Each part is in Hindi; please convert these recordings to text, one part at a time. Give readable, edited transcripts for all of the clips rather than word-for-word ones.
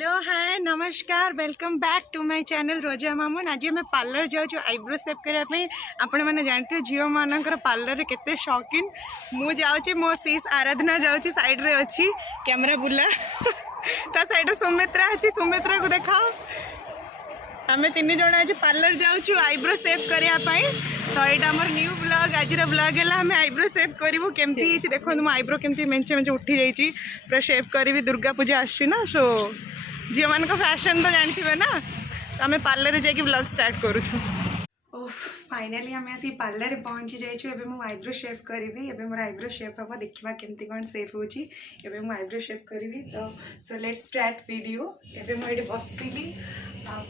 हेलो हाय नमस्कार welcome back to my channel रोजामामुन। आज मैं पार्लर जाऊँ आईब्रो सेप करने आपण मैंने जानते हो झील मानकर पार्लर केते शौकीन मु जाऊँगी मो सीस आराधना जाऊँगी साइड रे अच्छी कैमरा बुला ता साइड सुमित्रा अच्छी सुमित्रा को देखाओ। आम तीन जन आज पार्लर जाऊँ आईब्रो सेप करने तो यहाँ आम न्यू ब्लॉग आज ब्लॉग है आम आईब्रो सेप करूँ केमती देखो मो आईब्रो केमती मेंचे मेंचे उठी जाइए पूरा सेप करी दुर्गा पूजा आना सो झील मान फैशन तो जानते ना तो आम पार्लर जाकि ब्लॉग स्टार्ट करूँ। फाइनाली आम आसी पार्लर पहुँची जाइए मो आईब्रो शेप करी एवं मोर आईब्रो शेप हम देखा केमती कौन सेप होची आईब्रो शेप करी तो सो लेट्स स्टार्ट वीडियो। एवं मुझे बसली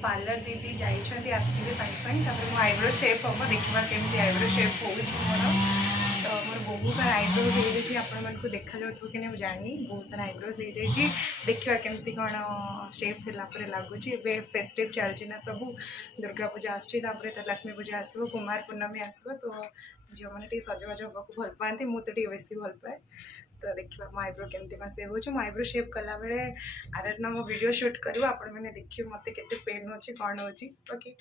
पार्लर दीदी जाइए आसवे सागे सागे मो आईब्रो शेप हम देखा केमती आईब्रो शेप हो मोर तो मोर बहुत सारा आईब्रोज हो जाए आपको देखा जाऊ कि नहीं जानी बहुत सारा आईब्रोज हो जाए देखा केमती कौन शेप है लगुच ए फेस्टिव चलती ना सब दुर्गा पूजा आसपर तो लक्ष्मी पूजा आसो कुमार पूर्णमी आसो तो झील मैंने सजबाज हाँ भल पाती मुझे तो बेसी भल पाए तो देखा मो आईब्रो केमती कौन सेप हो आईब्रो शेप कला बेले आराधना मो वीडियो शूट करूँ आपण मैंने देखिए मत के पेन हो कौन हो ओके।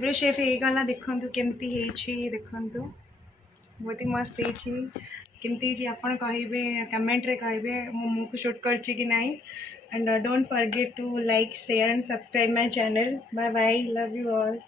आईब्रो शेप हो गला देखु केमती देखु बहुत ही मस्त केमती आपन कहे कमेंट रे कहे मो मुँह को शूट कर कि नहीं and don't forget to like share and subscribe my channel bye bye love you all.